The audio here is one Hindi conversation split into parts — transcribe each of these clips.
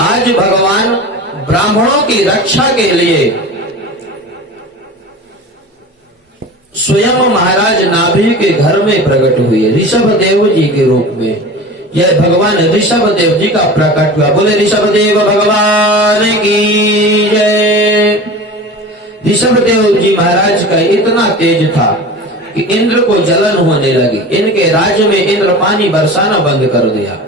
आज भगवान ब्राह्मणों की रक्षा के लिए स्वयं महाराज नाभि के घर में प्रकट हुए ऋषभ देव जी के रूप में। यह भगवान ऋषभ देव जी का प्रकट हुआ। बोले ऋषभ देव भगवान की जय। ऋषभ देव जी महाराज का इतना तेज था कि इंद्र को जलन होने लगी। इनके राज्य में इंद्र पानी बरसाना बंद कर दिया।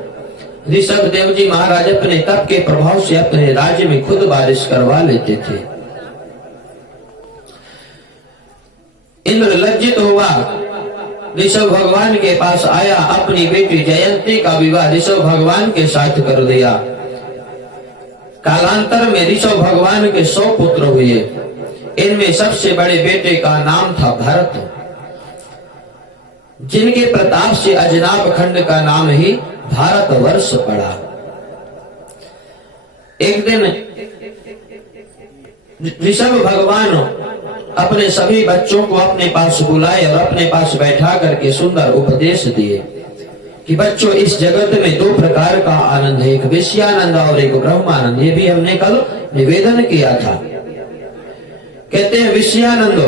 ऋषभ देव जी महाराज अपने तप के प्रभाव से अपने राज्य में खुद बारिश करवा लेते थे। इंद्र लज्जित हुआ, ऋषभ भगवान के पास आया, अपनी बेटी जयंती का विवाह ऋषभ भगवान के साथ कर दिया। कालांतर में ऋषभ भगवान के 100 पुत्र हुए। इनमें सबसे बड़े बेटे का नाम था भरत, जिनके प्रताप से अजनाब खंड का नाम ही भारतवर्ष पड़ा। एक दिन ऋषभ भगवान अपने सभी बच्चों को अपने पास बुलाए और अपने पास बैठा करके सुंदर उपदेश दिए कि बच्चों, इस जगत में 2 प्रकार का आनंद है, एक विषयानंद और एक ब्रह्मानंद। ये भी हमने कल निवेदन किया था। कहते हैं विषयानंद,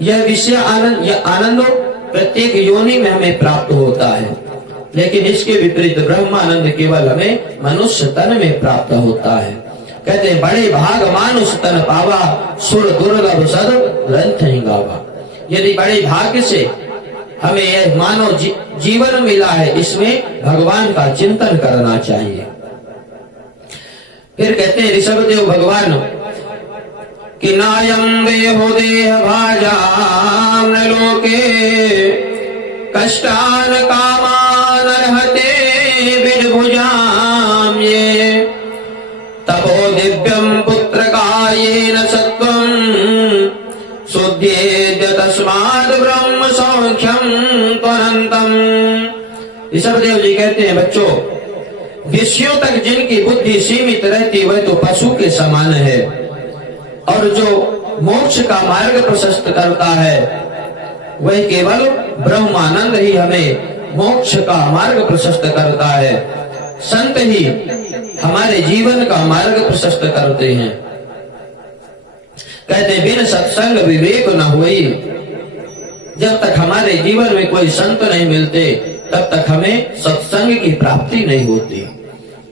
यह विषय आनंद, यह आनंद प्रत्येक योनि में हमें प्राप्त होता है, लेकिन इसके विपरीत ब्रह्मानंद केवल हमें मनुष्य तन में प्राप्त होता है। कहते हैं बड़े भाग मानुष तन पावा, सुर दुर्लभ सद ग्रंथ ही गावा। यदि बड़े भाग्य से हमें यह मानव जीवन मिला है, इसमें भगवान का चिंतन करना चाहिए। फिर कहते हैं ऋषभ देव भगवान कि नायं देहो देह भाजाम न लोके कष्टान कामान अर्हते विदभुजाम ये तपो दिव्यम पुत्र कायेन सत्वम शुद्धेद्य तस्माद् ब्रह्म सौख्यम त्वनन्तम। ऋषभ देव जी कहते हैं बच्चों, विषयों तक जिनकी बुद्धि सीमित रहती वह तो पशु के समान है, और जो मोक्ष का मार्ग प्रशस्त करता है वह केवल ब्रह्मानंद ही हमें मोक्ष का मार्ग प्रशस्त करता है। संत ही हमारे जीवन का मार्ग प्रशस्त करते हैं। कहते बिन सत्संग विवेक न हुई। जब तक हमारे जीवन में कोई संत नहीं मिलते तब तक हमें सत्संग की प्राप्ति नहीं होती,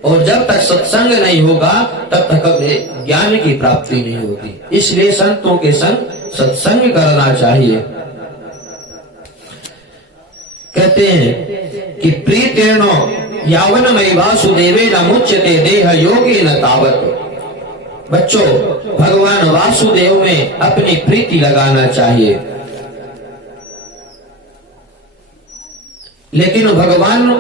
और जब तक सत्संग नहीं होगा तब तक हमें ज्ञान की प्राप्ति नहीं होगी। इसलिए संतों के संग सत्संग करना चाहिए। कहते हैं कि प्रीतेन यावनमयि वासुदेवेन मुच्यते देह योगेन तावत्। बच्चों, भगवान वासुदेव में अपनी प्रीति लगाना चाहिए, लेकिन भगवान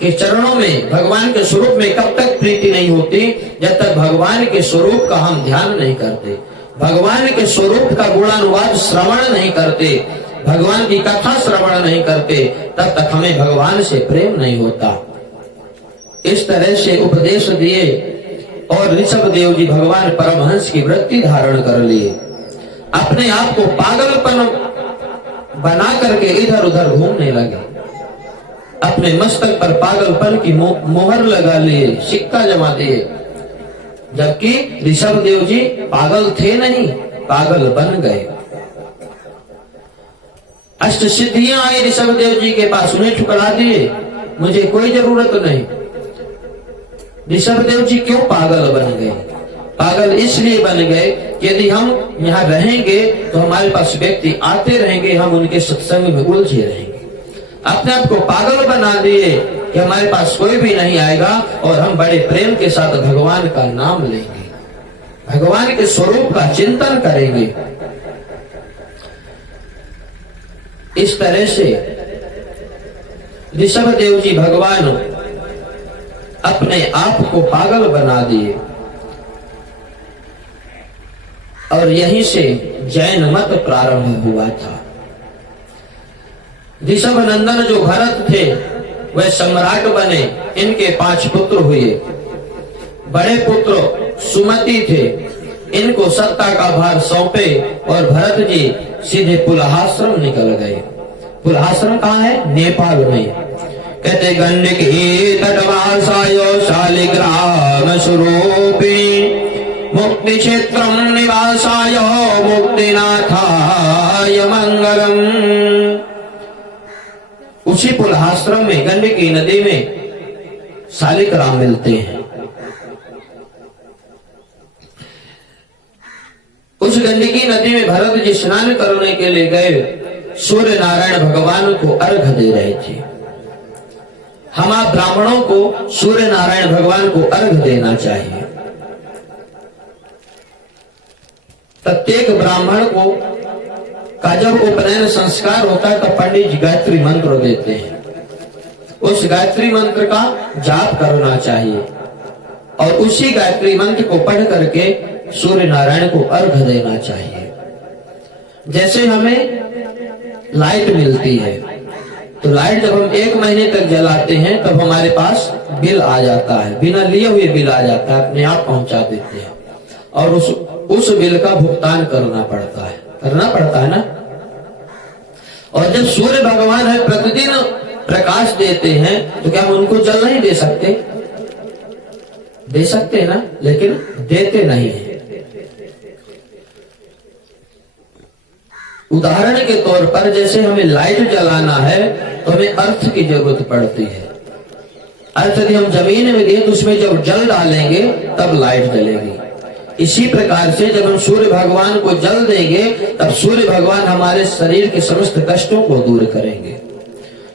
के चरणों में, भगवान के स्वरूप में कब तक प्रीति नहीं होती? जब तक भगवान के स्वरूप का हम ध्यान नहीं करते, भगवान के स्वरूप का गुणानुवाद श्रवण नहीं करते, भगवान की कथा श्रवण नहीं करते, तब तक हमें भगवान से प्रेम नहीं होता। इस तरह से उपदेश दिए और ऋषभ देव जी भगवान परमहंस की वृत्ति धारण कर लिए। अपने आप को पागलपन बना करके इधर उधर घूमने लगे, अपने मस्तक पर पागलपन की मोहर लगा लिए, सिक्का जमा दिए, जबकि ऋषभ देव जी पागल थे नहीं, पागल बन गए। अष्ट सिद्धियां आई ऋषभ देव जी के पास, उन्हें ठुकरा दिए, मुझे कोई जरूरत नहीं। ऋषभ देव जी क्यों पागल बन गए? पागल इसलिए बन गए कि यदि हम यहाँ रहेंगे तो हमारे पास व्यक्ति आते रहेंगे, हम उनके सत्संग में उलझे रहेंगे। अपने आप को पागल बना दिए कि हमारे पास कोई भी नहीं आएगा और हम बड़े प्रेम के साथ भगवान का नाम लेंगे, भगवान के स्वरूप का चिंतन करेंगे। इस तरह से ऋषभ देव जी भगवान अपने आप को पागल बना दिए, और यहीं से जैन मत प्रारंभ हुआ था। ऋषभ नंदन जो भरत थे वह सम्राट बने, इनके 5 पुत्र हुए। बड़े पुत्र सुमति थे, इनको सत्ता का भार सौंपे और भरत जी सीधे पुलहाश्रम निकल गए। पुलहाश्रम कहाँ है? नेपाल में। कहते गंडकी तटवासाय शालिग्राम स्वरूपी मुक्ति क्षेत्रम निवासाय मुक्तिनाथाय मंगलम। उसी पुलहाश्रम में गंडकी नदी में शालिग्राम मिलते हैं। उस गंडकी नदी में भरत जी स्नान करने के लिए गए, सूर्य नारायण भगवान को अर्घ दे रहे थे। हम आप ब्राह्मणों को सूर्य नारायण भगवान को अर्घ देना चाहिए। प्रत्येक ब्राह्मण को का जब उपनयन संस्कार होता है तो पंडित जी गायत्री मंत्र देते हैं। उस गायत्री मंत्र का जाप करना चाहिए और उसी गायत्री मंत्र को पढ़ करके सूर्य नारायण को अर्घ देना चाहिए। जैसे हमें लाइट मिलती है तो लाइट जब हम 1 महीने तक जलाते हैं तब हमारे पास बिल आ जाता है, बिना लिए हुए बिल आ जाता है, अपने आप पहुंचा देते हैं और उस बिल का भुगतान करना पड़ता है ना। और जब सूर्य भगवान है प्रतिदिन प्रकाश देते हैं तो क्या हम उनको जल नहीं दे सकते? दे सकते हैं ना, लेकिन देते नहीं है। उदाहरण के तौर पर जैसे हमें लाइट जलाना है तो हमें अर्थ की जरूरत पड़ती है। अर्थ यदि हम जमीन में दिए तो उसमें जब जल डालेंगे तब लाइट जलेगी। इसी प्रकार से जब हम सूर्य भगवान को जल देंगे तब सूर्य भगवान हमारे शरीर के समस्त कष्टों को दूर करेंगे।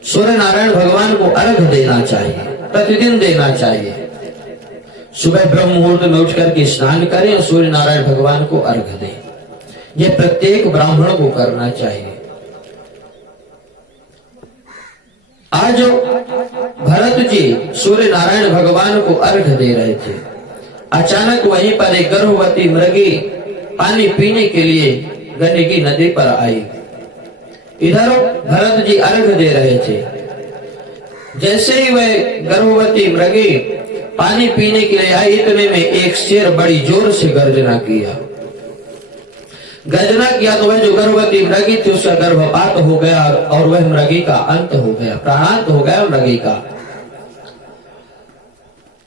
सूर्य नारायण भगवान को अर्घ देना चाहिए, प्रतिदिन देना चाहिए। सुबह ब्रह्म मुहूर्त में उठ करके स्नान करें और सूर्य नारायण भगवान को अर्घ दें। यह प्रत्येक ब्राह्मण को करना चाहिए। आज भरत जी सूर्य नारायण भगवान को अर्घ दे रहे थे। अचानक वहीं पर एक गर्भवती मृगी पानी पीने के लिए गंडकी नदी पर आई। इधर भरत जी अर्घ दे रहे थे। जैसे ही वह गर्भवती मृगी पानी पीने के लिए आई, इतने में एक शेर बड़ी जोर से गर्जना किया तो वह जो गर्भवती मृगी थी उसका गर्भपात हो गया और वह मृगी का अंत हो गया, प्राणांत हो गया मृगी का।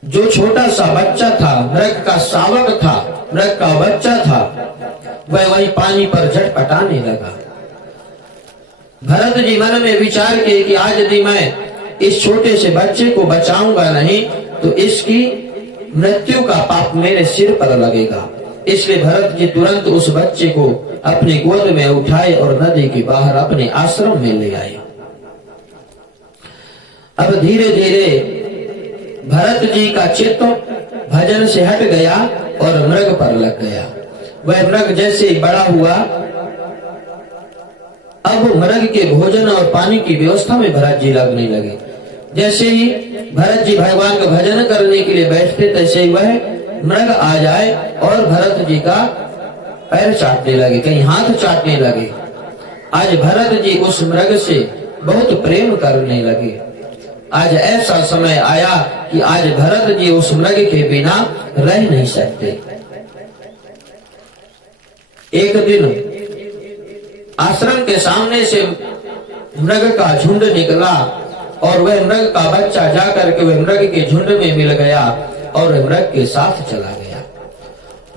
जो छोटा सा बच्चा था, मृग का शावक था, मृग का बच्चा था, वह वही पानी पर झटपटाने लगा। भरत जी मन में विचार किए कि आज यदि मैं इस छोटे से बच्चे को बचाऊंगा नहीं तो इसकी मृत्यु का पाप मेरे सिर पर लगेगा। इसलिए भरत जी तुरंत उस बच्चे को अपनी गोद में उठाए और नदी के बाहर अपने आश्रम में ले आए। अब धीरे धीरे भरत जी का चित्त भजन से हट गया और मृग पर लग गया। वह मृग जैसे बड़ा हुआ, अब मृग के भोजन और पानी की व्यवस्था में भरत जी लगने लगे। जैसे ही भरत जी भगवान का भजन करने के लिए बैठते तैसे ही वह मृग आ जाए और भरत जी का पैर चाटने लगे, कहीं हाथ चाटने लगे। आज भरत जी उस मृग से बहुत प्रेम करने लगे। आज ऐसा समय आया कि आज भरत जी उस मृग के बिना रह नहीं सकते। एक दिन आश्रम के सामने से मृग का झुंड निकला और वह मृग का बच्चा जाकर के वह मृग के झुंड में मिल गया और मृग के साथ चला गया।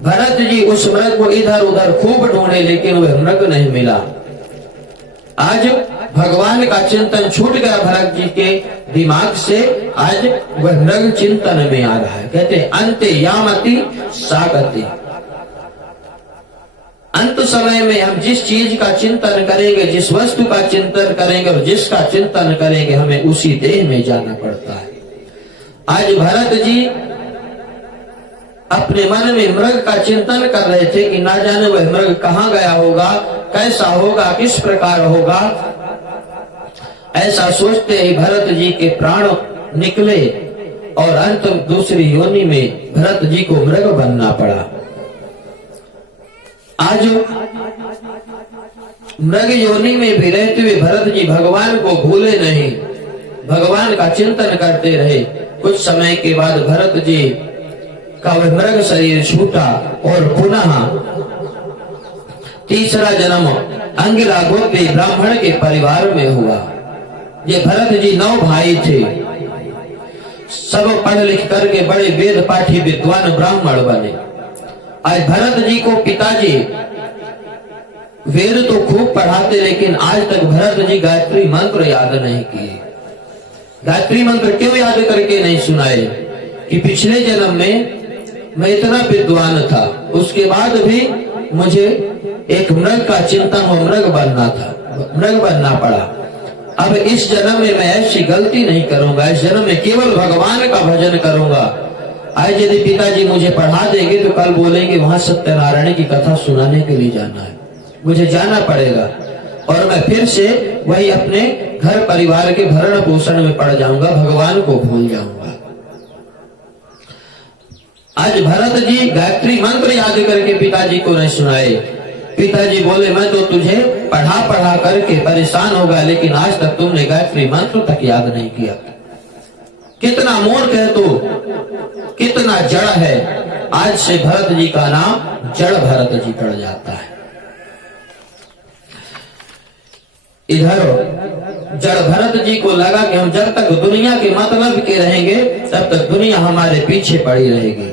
भरत जी उस मृग को इधर उधर खूब ढूंढे लेकिन वह मृग नहीं मिला। आज भगवान का चिंतन छूट गया भरत जी के दिमाग से। आज वह मृग चिंतन में आ रहा है। कहते अंते यामति सागति। अंत समय में हम जिस चीज का चिंतन करेंगे, जिस वस्तु का चिंतन करेंगे और जिसका चिंतन करेंगे, हमें उसी देह में जाना पड़ता है। आज भरत जी अपने मन में मृग का चिंतन कर रहे थे कि ना जाने वह मृग कहाँ गया होगा, कैसा होगा, किस प्रकार होगा। ऐसा सोचते ही भरत जी के प्राण निकले और अंत दूसरी योनि में भरत जी को मृग बनना पड़ा। आज मृग योनि में भी रहते हुए भरत जी भगवान को भूले नहीं, भगवान का चिंतन करते रहे। कुछ समय के बाद भरत जी का वह मृग शरीर छूटा और पुनः तीसरा जन्म अंगिरा गोत्री ब्राह्मण के परिवार में हुआ। ये भरत जी 9 भाई थे। सब पढ़ लिख करके बड़े वेद पाठी विद्वान ब्राह्मण बने। आज भरत जी को पिताजी वेद तो खूब पढ़ाते, लेकिन आज तक भरत जी गायत्री मंत्र याद नहीं किए। गायत्री मंत्र क्यों याद करके नहीं सुनाए कि पिछले जन्म में मैं इतना विद्वान था, उसके बाद भी मुझे एक मृग का चिंतन हो, मृग बनना पड़ा। अब इस जन्म में मैं ऐसी गलती नहीं करूंगा, इस जन्म में केवल भगवान का भजन करूंगा। आज यदि पिताजी मुझे पढ़ा देंगे तो कल बोलेंगे वहां सत्यनारायण की कथा सुनाने के लिए जाना है, मुझे जाना पड़ेगा और मैं फिर से वही अपने घर परिवार के भरण पोषण में पड़ जाऊंगा, भगवान को भूल जाऊंगा। आज भरत जी गायत्री मंत्र याद करके पिताजी को नहीं सुनाए। पिताजी बोले मैं तो तुझे पढ़ा करके परेशान होगा, लेकिन आज तक तुमने गायत्री मंत्र तक याद नहीं किया। कितना मूर्ख है तू, कितना जड़ है। आज से भरत जी का नाम जड़ भरत जी पड़ जाता है। इधर जड़ भरत जी को लगा कि हम जब तक दुनिया के मतलब के रहेंगे तब तक दुनिया हमारे पीछे पड़ी रहेगी।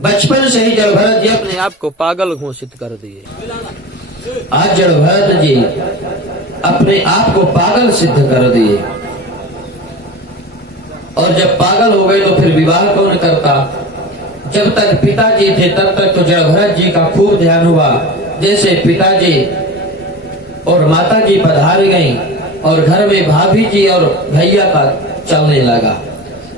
बचपन से ही जड़ भरत जी अपने आप को पागल घोषित कर दिए। आज जड़ भरत जी अपने आप को पागल सिद्ध कर दिए, और जब पागल हो गए तो फिर विवाह कौन करता। जब तक पिताजी थे तब तक तो जड़ भरत जी का खूब ध्यान हुआ। जैसे पिताजी और माता जी पधार गई और घर में भाभी जी और भैया का चलने लगा,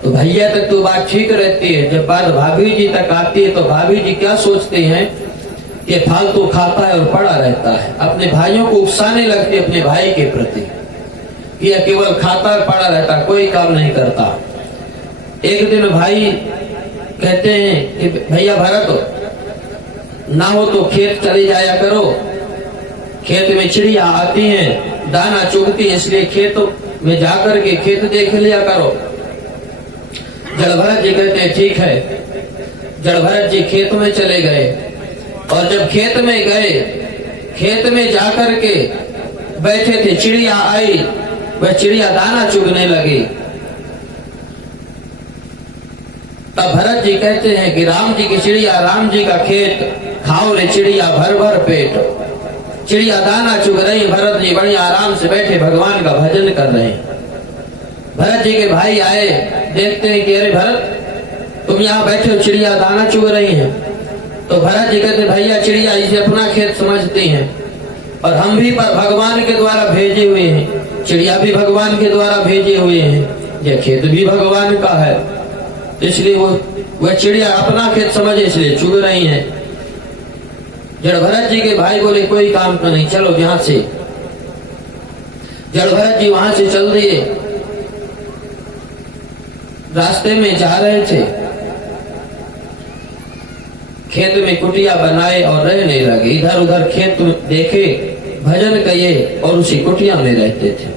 तो भैया तक तो बात ठीक रहती है। जब बात भाभी जी तक आती है तो भाभी जी क्या सोचते हैं कि फालतू खाता है और पड़ा रहता है। अपने भाइयों को उकसाने लगती है अपने भाई के प्रति कि यह केवल खाता और पड़ा रहता, कोई काम नहीं करता। एक दिन भाई कहते हैं कि भैया भरत ना हो तो खेत चले जाया करो, खेत में चिड़िया आती हैं, दाना चुगती है, इसलिए खेत में जाकर के खेत देख लिया करो। जड़ भरत जी कहते हैं ठीक है। जड़ भरत जी खेत में चले गए, और जब खेत में गए, खेत में जाकर के बैठे थे, चिड़िया आई, वह चिड़िया दाना चुगने लगी। तब भरत जी कहते हैं कि राम जी की चिड़िया, राम जी का खेत, खाओ रे चिड़िया भर भर पेट। चिड़िया दाना चुग रही, भरत जी बढ़िया आराम से बैठे भगवान का भजन कर रहे हैं। भरत जी के भाई आए, देखते हैं कि अरे भरत तुम यहाँ बैठे हो, चिड़िया दाना चुग रही हैं। तो भरत जी कहते भैया चिड़िया इसे अपना खेत समझती हैं, और हम भी पर भगवान के द्वारा भेजे हुए हैं, चिड़िया भी भगवान के द्वारा भेजे हुए हैं, यह खेत भी भगवान का है, इसलिए वह चिड़िया अपना खेत समझे इसलिए चुग रही हैं। जड़ भरत जी के भाई बोले कोई काम तो नहीं, चलो यहाँ से। जड़ भरत जी वहां से चल दिए। रास्ते में जा रहे थे, खेत में कुटिया बनाए और रहने लगे। इधर उधर खेत देखे, भजन किए और उसी कुटिया में रहते थे।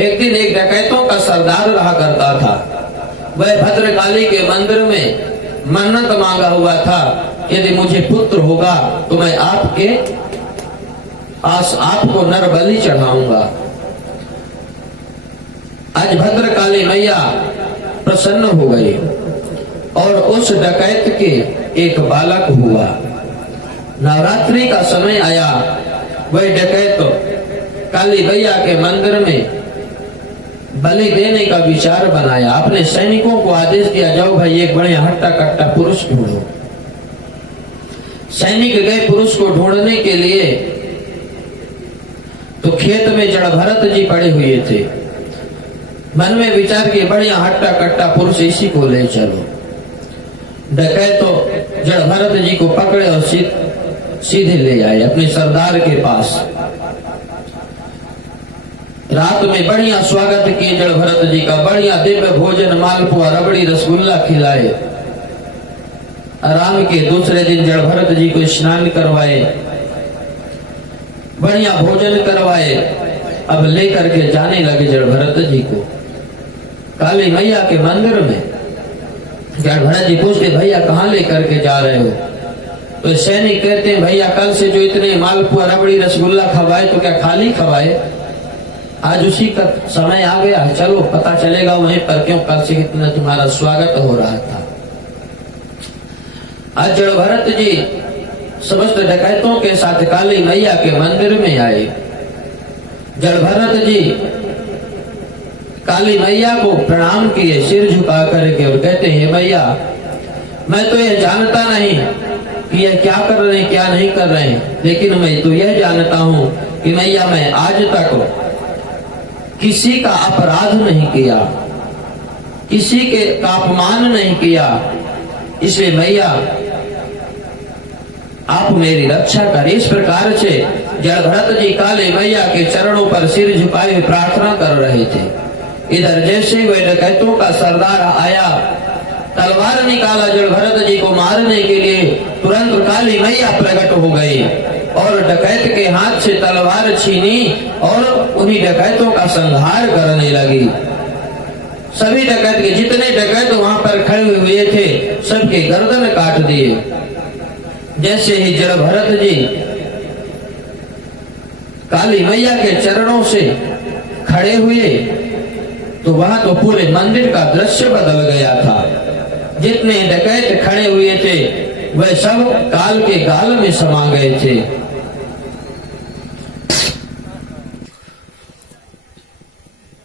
एक दिन एक डकैतों का सरदार रहा करता था। वह भद्रकाली के मंदिर में मन्नत मांगा हुआ था, यदि मुझे पुत्र होगा तो मैं आपको नर बलि चढ़ाऊंगा। आज भद्रकाली मैया प्रसन्न हो गई और उस डकैत के एक बालक हुआ। नवरात्रि का समय आया, वह डकैत काली मैया के मंदिर में बलि देने का विचार बनाया। अपने सैनिकों को आदेश दिया, जाओ भाई एक बड़े हट्टा कट्टा पुरुष ढूंढो। सैनिक गए पुरुष को ढूंढने के लिए, तो खेत में जड़ भरत जी पड़े हुए थे। मन में विचार किया बढ़िया हट्टा कट्टा पुरुष इसी को ले चलो। डकैत तो जड़ भरत जी को पकड़े और सीधे ले आए अपने सरदार के पास। रात में बढ़िया स्वागत किए जड़ भरत जी का, बढ़िया दिव्य भोजन, मालपुआ, रबड़ी, रसगुल्ला खिलाए। आराम के दूसरे दिन जड़ भरत जी को स्नान करवाए, बढ़िया भोजन करवाए। अब लेकर के जाने लगे जड़ भरत जी को काली मैया के मंदिर में। जड़ भरत जी पूछते भैया कहाँ लेकर के जा रहे हो? तो सैनिक कहते हैं भैया कल से जो इतने मालपुआ, रबड़ी, रसगुल्ला खवाए तो क्या खाली खवाए? आज उसी का समय आ गया, चलो पता चलेगा वहीं पर क्यों कल से कितना तुम्हारा स्वागत हो रहा था। आज जड़ भरत जी समस्त डकैतों के साथ काली मैया के मंदिर में आए। जड़ भरत जी काली मैया को प्रणाम किए सिर झुका करके और कहते हैं मैया, मैं तो यह जानता नहीं कि यह क्या कर रहे हैं क्या नहीं कर रहे हैं, लेकिन मैं तो यह जानता हूं कि मैया मैं आज तक किसी का अपराध नहीं किया, किसी के का अपमान नहीं किया, इसलिए मैया आप मेरी रक्षा करें। इस प्रकार से जड़ भरत जी काली मैया के चरणों पर सिर झुकाए हुए प्रार्थना कर रहे थे। इधर जैसे वे डकैतों का सरदार आया, तलवार निकाला जड़ भरत जी को मारने के लिए, तुरंत काली मैया प्रकट हो गई और डकैत के हाथ से तलवार छीनी और उन्हीं डकैतों का संहार करने लगी। सभी डकैत के जितने डकैत वहां पर खड़े हुए थे सबके गर्दन काट दिए। जैसे ही जड़ भरत जी काली मैया के चरणों से खड़े हुए तो वहां तो पूरे मंदिर का दृश्य बदल गया था। जितने डकैत खड़े हुए थे वह सब काल के गाल में समा गए थे।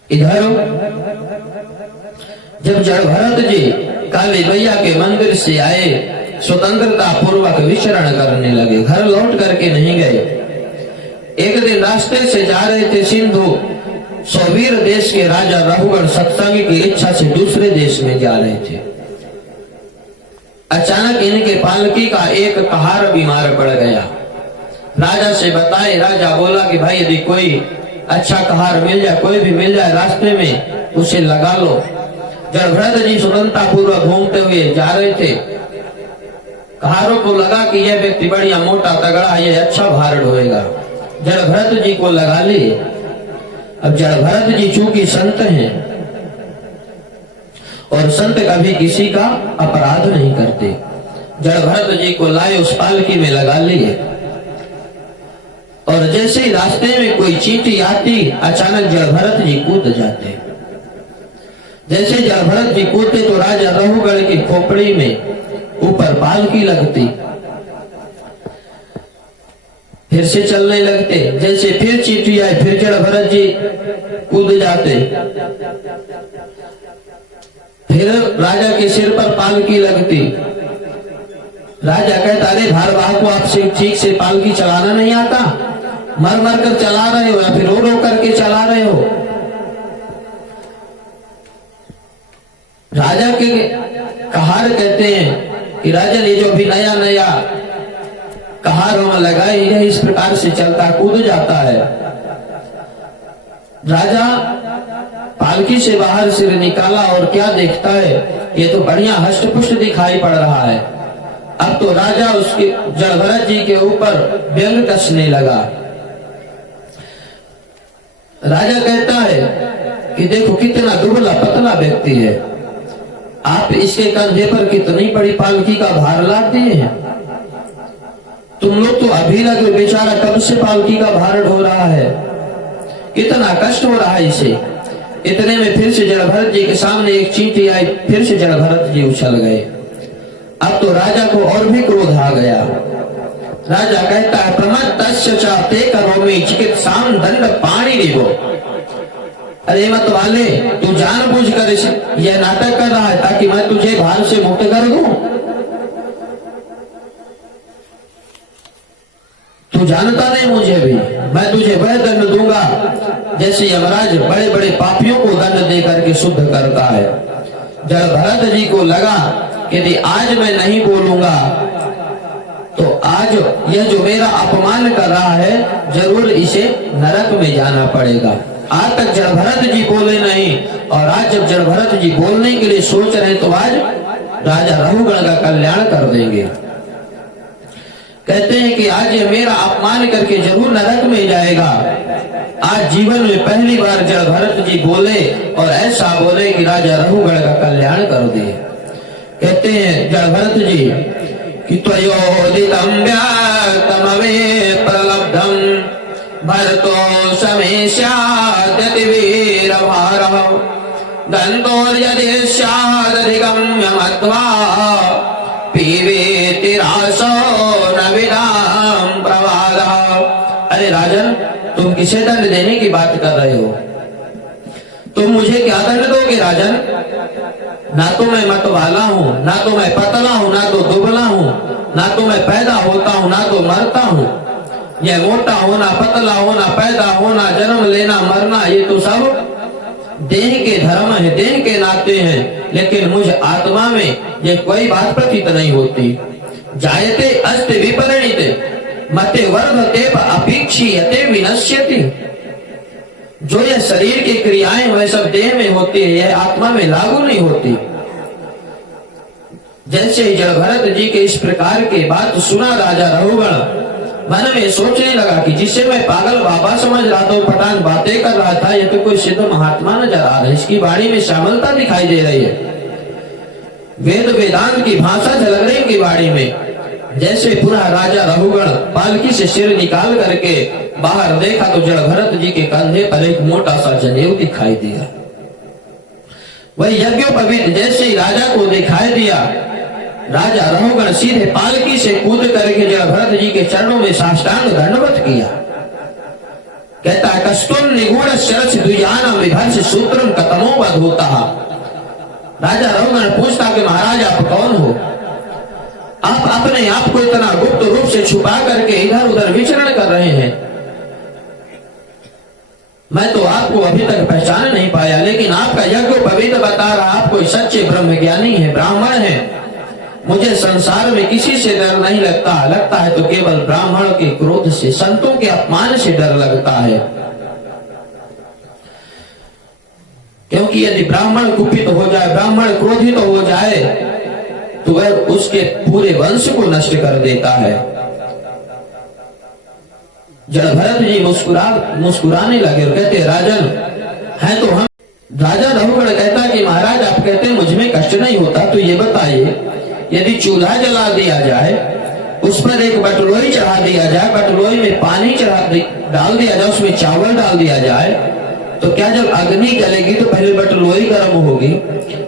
इधर जब जड़ भरत जी काली मैया के मंदिर से आए, स्वतंत्रता पूर्वक विचरण करने लगे, घर लौट करके नहीं गए। एक दिन रास्ते से जा रहे थे सिंधु सौवीर देश के राजा रघुगण सत्संग की इच्छा से दूसरे देश में जा रहे थे। अचानक इनके पालकी का एक कहार बीमार पड़ गया। राजा से बताए, राजा बोला कि भाई यदि कोई अच्छा कहार मिल जाए, कोई भी मिल जाए रास्ते में, उसे लगा लो। जड़ भरत जी स्वतंत्रता पूर्वक घूमते हुए जा रहे थे, कहारों को लगा कि यह व्यक्ति बढ़िया मोटा तगड़ा है, यह अच्छा भार ढोएगा। जड़ भरत जी को लगा लिए। अब जड़ भरत जी चूंकि संत हैं और संत कभी किसी का अपराध नहीं करते, जड़ भरत जी को लाए उस पालकी में लगा लिए और जैसे ही रास्ते में कोई चींटी आती, अचानक जड़ भरत जी कूद जाते। जैसे जड़ भरत जी कूदते तो राजा रघुगण की खोपड़ी में ऊपर पालकी लगती, फिर से चलने लगते। जैसे फिर चींटी आए, फिर जड़ भरत जी कूद जाते, फिर राजा के सिर पर पालकी लगती। राजा कहता, अरे भारवाह को आपसे ठीक से पालकी चलाना नहीं आता, मर मर कर चला रहे हो या फिर रो रो करके चला रहे हो। राजा के कहार कहते हैं कि राजन ये जो भी नया नया कहार वहां लगाए, यह इस प्रकार से चलता कूद जाता है। राजा पालकी से बाहर सिर निकाला और क्या देखता है, ये तो बढ़िया हष्ट पुष्ट दिखाई पड़ रहा है। अब तो राजा उसके जड़ भरत जी के ऊपर व्यंग कसने लगा। राजा कहता है कि देखो कितना दुबला पतला व्यक्ति है, आप इसके कंधे पर कितनी बड़ी पालकी का भार लाते हैं। तुम लोग तो अभी लगे, बेचारा कब से पालकी का भार ढो रहा है, कितना कष्ट हो रहा है इसे। इतने में फिर से जड़ भरत जी के सामने एक चींटी आई, फिर से जड़ भरत जी उछल गए। अब तो राजा को और भी क्रोध आ गया। राजा कहता है, प्रमत्तस्य चाते करोमि चिकित्सां दंड पाणी देवो। अरे मत वाले, तू जानबूझ कर यह नाटक कर रहा है ताकि मैं तुझे भार से मुक्त कर दूं। तू जानता नहीं मुझे भी, मैं तुझे वह दंड दूंगा जैसे यमराज बड़े बड़े पापियों को दंड दे करके शुद्ध करता है। जड़ भरत जी को लगा कि यदि आज मैं नहीं बोलूंगा तो आज यह जो मेरा अपमान कर रहा है जरूर इसे नरक में जाना पड़ेगा। आज तक जड़ भरत जी बोले नहीं और आज जब जड़ भरत जी बोलने के लिए सोच रहे तो आज राजा रघुगण का कल्याण कर देंगे। कहते हैं कि आज ये मेरा अपमान करके जरूर नरक में जाएगा। आज जीवन में पहली बार जड़ भरत जी बोले और ऐसा बोले कि राजा रघुगण का कल्याण कर दिए। कहते हैं जड़ भरत जी कि त्वयोदितं व्याक्तमवे प्रलब्धं भरतो समेष्याद्यति वीरभारः गन्तोर्यदि स्यादधिगम्य मत्वा पीवेति रासो न विदाम प्रवादः। अरे राजन, तुम किसे दंड देने की बात कर रहे हो? तुम मुझे क्या दंड दोगे राजन? ना तो मैं मतवाला हूँ, ना तो मैं पतला हूँ, ना तो दुबला हूँ, ना तो मैं पैदा होता हूँ, ना तो मरता हूँ। यह मोटा होना, पतला होना, पैदा होना, जन्म लेना, मरना, ये तो सब देह के धर्म है, देह के नाते हैं। लेकिन मुझ आत्मा में ये कोई बात प्रतीत नहीं होती। जायते अस्त विपरिणीते मते वर्धते अपेक्षीयते विनश्यति। जो ये शरीर की क्रियाएं वह सब देह में होती है, यह आत्मा में लागू नहीं होती। जैसे जड़ भरत जी के इस प्रकार की बात सुना राजा रघुगण मन में सोचने लगा कि जिसे मैं पागल बाबा समझ रहा था, पठान बातें कर रहा था, यह तो कोई सिद्ध महात्मा नजर आ रहा है। इसकी वाणी में श्यामलता दिखाई दे रही है, वेद वेदांत की भाषा झलक रही की वाणी में। जैसे पुनः राजा रघुगण पालकी से सिर निकाल करके बाहर देखा तो जड़ भरत जी के कंधे पर एक मोटा सा जनेऊ दिखाई दिया। वही यज्ञोपवीत जैसे ही राजा को दिखाई दिया, राजा रघुगण सीधे पालकी से कूद करके जड़ भरत जी के चरणों में साष्टांग दंडवत किया। कहता है कस्तुन निगूढ़ शरस द्विजान विभर्ष सूत्रम कतमो वध होता। राजा रघुगण पूछता कि महाराज आप कौन हो? आप अपने आप को इतना गुप्त रूप से छुपा करके इधर उधर विचरण कर रहे हैं। मैं तो आपको अभी तक पहचान नहीं पाया, लेकिन आपका यज्ञोपवीत बता रहा आप कोई सच्चे ब्रह्म ज्ञानी है, ब्राह्मण है। मुझे संसार में किसी से डर नहीं लगता है तो केवल ब्राह्मण के क्रोध से, संतों के अपमान से डर लगता है। क्योंकि यदि ब्राह्मण कुपित हो जाए, ब्राह्मण क्रोधित हो जाए तो वह उसके पूरे वंश को नष्ट कर देता है। जड़ भरत जी मुस्कुराने लगे और कहते राजन है तो हम। राजा रघुगण कहता कि महाराज आप कहते मुझ में कष्ट नहीं होता, तो ये बताइए यदि चूल्हा जला दिया जाए, उस पर एक बटलोई चढ़ा दिया जाए, बटलोई में पानी डाल दिया जाए, उसमें चावल डाल दिया जाए, तो क्या जब अग्नि जलेगी तो पहले बटलोई गर्म होगी,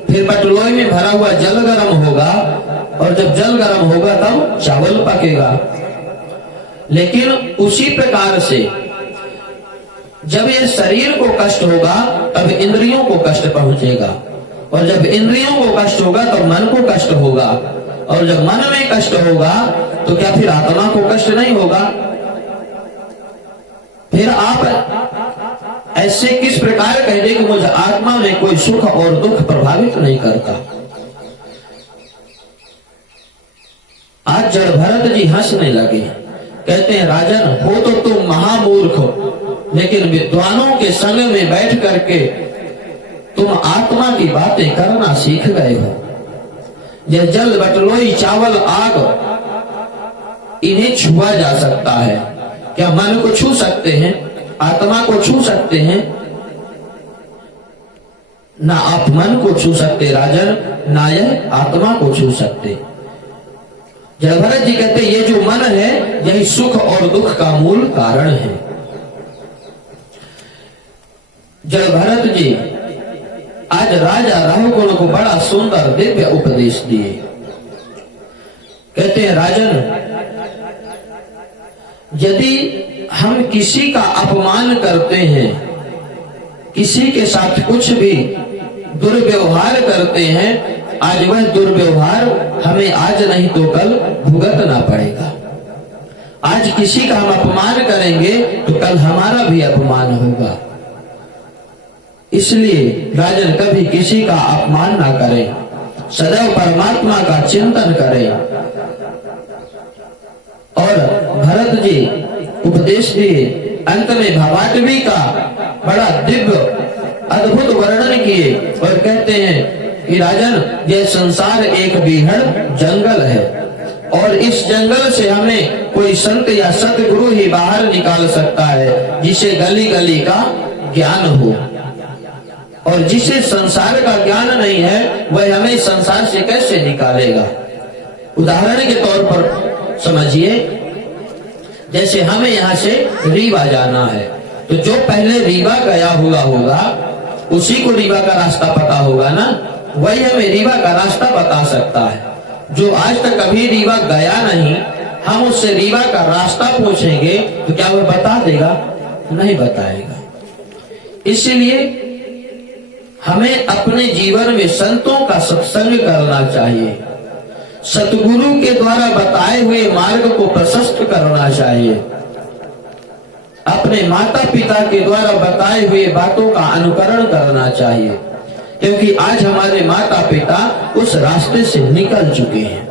फिर बटलोई में भरा हुआ जल गर्म होगा, और जब जल गर्म होगा तब चावल पकेगा। लेकिन उसी प्रकार से जब ये शरीर को कष्ट होगा तब इंद्रियों को कष्ट पहुंचेगा, और जब इंद्रियों को कष्ट होगा तब मन को कष्ट होगा, और जब मन में कष्ट होगा तो क्या फिर आत्मा को कष्ट नहीं होगा? फिर आप ऐसे किस प्रकार कह दे कि मुझे आत्मा में कोई सुख और दुख प्रभावित नहीं करता। आज जड़ भरत जी हंसने लगे, कहते हैं राजन हो तो तुम महामूर्ख हो, लेकिन विद्वानों के संग में बैठ करके तुम आत्मा की बातें करना सीख गए हो। यह जल बटलोई चावल आग इन्हें छुआ जा सकता है, क्या मन को छू सकते हैं? आत्मा को छू सकते हैं? ना आप मन को छू सकते राजन, ना यह आत्मा को छू सकते। जड़ भरत जी कहते ये जो मन है यही सुख और दुख का मूल कारण है। जड़ भरत जी आज राजा रघुगण को बड़ा सुंदर दिव्य उपदेश दिए। कहते हैं राजन यदि हम किसी का अपमान करते हैं, किसी के साथ कुछ भी दुर्व्यवहार करते हैं, आज वह दुर्व्यवहार हमें आज नहीं तो कल भुगतना पड़ेगा। आज किसी का हम अपमान करेंगे तो कल हमारा भी अपमान होगा। इसलिए राजन कभी किसी का अपमान ना करें, सदैव परमात्मा का चिंतन करें। और भरत जी उपदेश दिए, अंत में भवाटवी का बड़ा दिव्य अद्भुत वर्णन किए और कहते हैं कि राजन यह संसार एक बीहड़ जंगल है, और इस जंगल से हमें कोई संत या सतगुरु ही बाहर निकाल सकता है जिसे गली गली का ज्ञान हो, और जिसे संसार का ज्ञान नहीं है वह हमें संसार से कैसे निकालेगा। उदाहरण के तौर पर समझिए, जैसे हमें यहाँ से रीवा जाना है, तो जो पहले रीवा गया हुआ होगा उसी को रीवा का रास्ता पता होगा ना, वही हमें रीवा का रास्ता बता सकता है। जो आज तक कभी रीवा गया नहीं, हम उससे रीवा का रास्ता पूछेंगे तो क्या वह बता देगा? नहीं बताएगा। इसलिए हमें अपने जीवन में संतों का सत्संग करना चाहिए, सतगुरु के द्वारा बताए हुए मार्ग को प्रशस्त करना चाहिए, अपने माता पिता के द्वारा बताए हुए बातों का अनुकरण करना चाहिए, क्योंकि आज हमारे माता पिता उस रास्ते से निकल चुके हैं।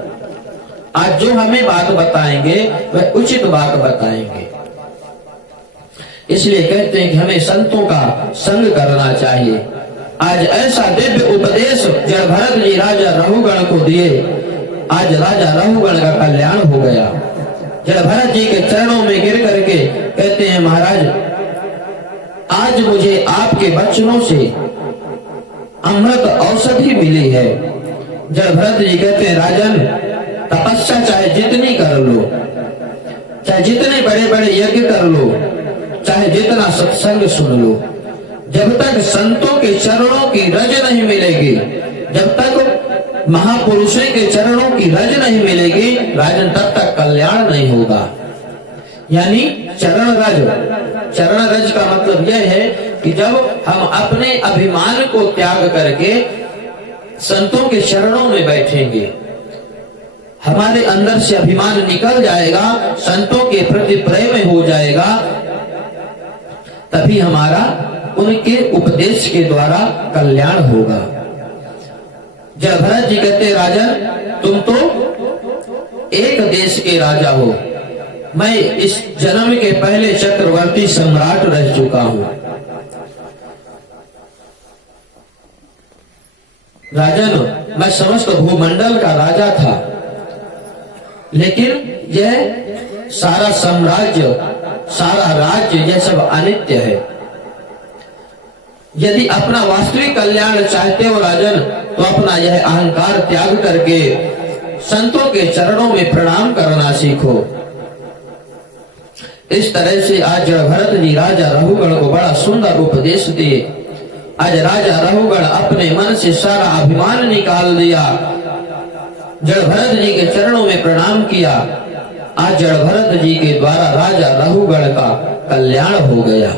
आज जो हमें बात बताएंगे वह उचित बात बताएंगे। इसलिए कहते हैं कि हमें संतों का संग करना चाहिए। आज ऐसा दिव्य उपदेश जब भरत जी राजा रघुगण को दिए, आज राजा रघुगण का कल्याण हो गया। जब भरत जी के चरणों में गिर करके कहते हैं, महाराज आज मुझे आपके वचनों से अमृत औषधि मिली है। जब भरत जी कहते हैं, राजन तपस्या चाहे जितनी कर लो, चाहे जितने बड़े बड़े यज्ञ कर लो, चाहे जितना सत्संग सुन लो, जब तक संतों के चरणों की रज नहीं मिलेगी, जब तक महापुरुषों के चरणों की रज नहीं मिलेगी, राजन तब तक कल्याण नहीं होगा। यानी चरण रज का मतलब यह है कि जब हम अपने अभिमान को त्याग करके संतों के चरणों में बैठेंगे, हमारे अंदर से अभिमान निकल जाएगा, संतों के प्रति प्रेम हो जाएगा, तभी हमारा उनके उपदेश के द्वारा कल्याण होगा। जब भरत जी कहते, राजन तुम तो एक देश के राजा हो, मैं इस जन्म के पहले चक्रवर्ती सम्राट रह चुका हूं। राजन मैं समस्त भूमंडल का राजा था, लेकिन यह सारा साम्राज्य, सारा राज्य, यह सब अनित्य है। यदि अपना वास्तविक कल्याण चाहते हो राजन, तो अपना यह अहंकार त्याग करके संतों के चरणों में प्रणाम करना सीखो। इस तरह से आज भरत जी राजा रघुगण को बड़ा सुंदर उपदेश दिए। आज राजा रघुगण अपने मन से सारा अभिमान निकाल दिया, जड़ भरत जी के चरणों में प्रणाम किया। आज जड़ भरत जी के द्वारा राजा रघुगण का कल्याण हो गया।